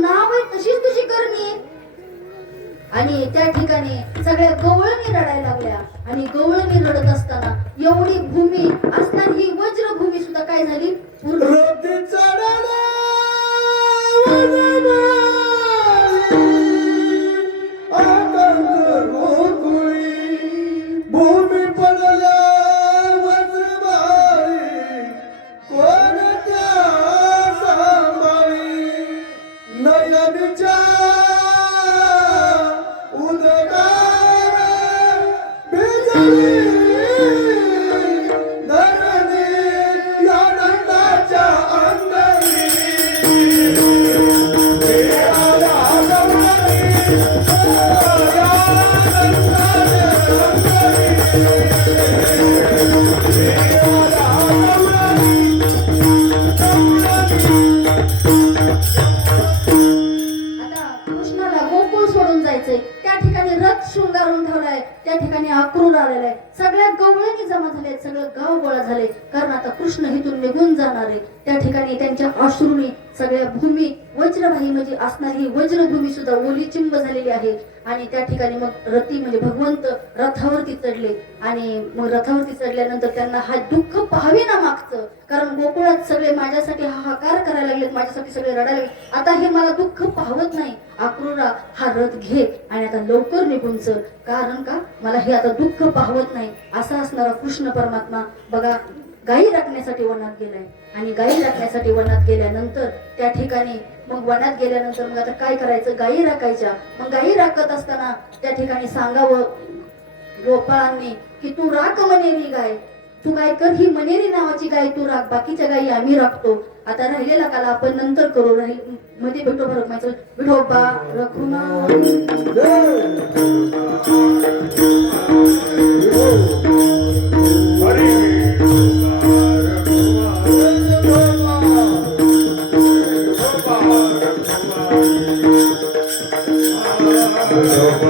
नाव आहे तशीच तुझी करणी आहे. आणि त्या ठिकाणी सगळ्या गवळणी रडायला लागल्या आणि गवळणी रडत असताना एवढी भूमी असताना ही वज्रभूमी सुद्धा काय झाली पूर्ण भूमी पडल्या वज्रबाई कोणत्या सांभाळी नयनीच्या उदगार बिजली धरणी आनंदाच्या अंगणी कृष्णाला गोकुळ सोडून जायचंय. त्या ठिकाणी रथ शृंगारून ठेवलाय. त्या ठिकाणी अक्रूर आलेला आहे. सगळ्या गवळणी जमा झाले. सगळं गाव गोळा झाले. कारण आता कृष्ण इथून निघून जाणार आहे. त्या ठिकाणी त्यांच्या अश्रूंनी सगळ्या भूमी वज्रवाही म्हणजे असणारी वज्रभूमी सुद्धा ओलीचिंब झालेली आहे. आणि त्या ठिकाणी मग रती म्हणजे भगवंत रथावरती चढले. आणि मग रथावरती चढल्यानंतर त्यांना हा दुःख पाहावे ना मागचं. कारण गोकुळात सगळे माझ्यासाठी हाहाकार करायला लागलेत. माझ्यासाठी सगळे रडायला लागले. आता हे मला दुःख पाहवत नाही. अक्रूरा हा रथ घे आणि आता लवकर निघून चल. कारण का मला हे आता दुःख पाहवत नाही. असा असणारा कृष्ण परमात्मा बघा गायी राखण्यासाठी वनात गेलाय. आणि गायी राखण्यासाठी वनात गेल्यानंतर त्या ठिकाणी मग वनात गेल्यानंतर मग आता काय करायचं गायी राखायच्या. मग गायी राखत असताना त्या ठिकाणी सांगावं गोपाळांनी की तू राख मनेरी गाय. तू काय कर ही मनेरी नावाची गाय तू राख. बाकीच्या गायी आम्ही राखतो. आता राहिलेला काला आपण नंतर करू. मध्ये भेटो भरत विठोबा रखुना Oh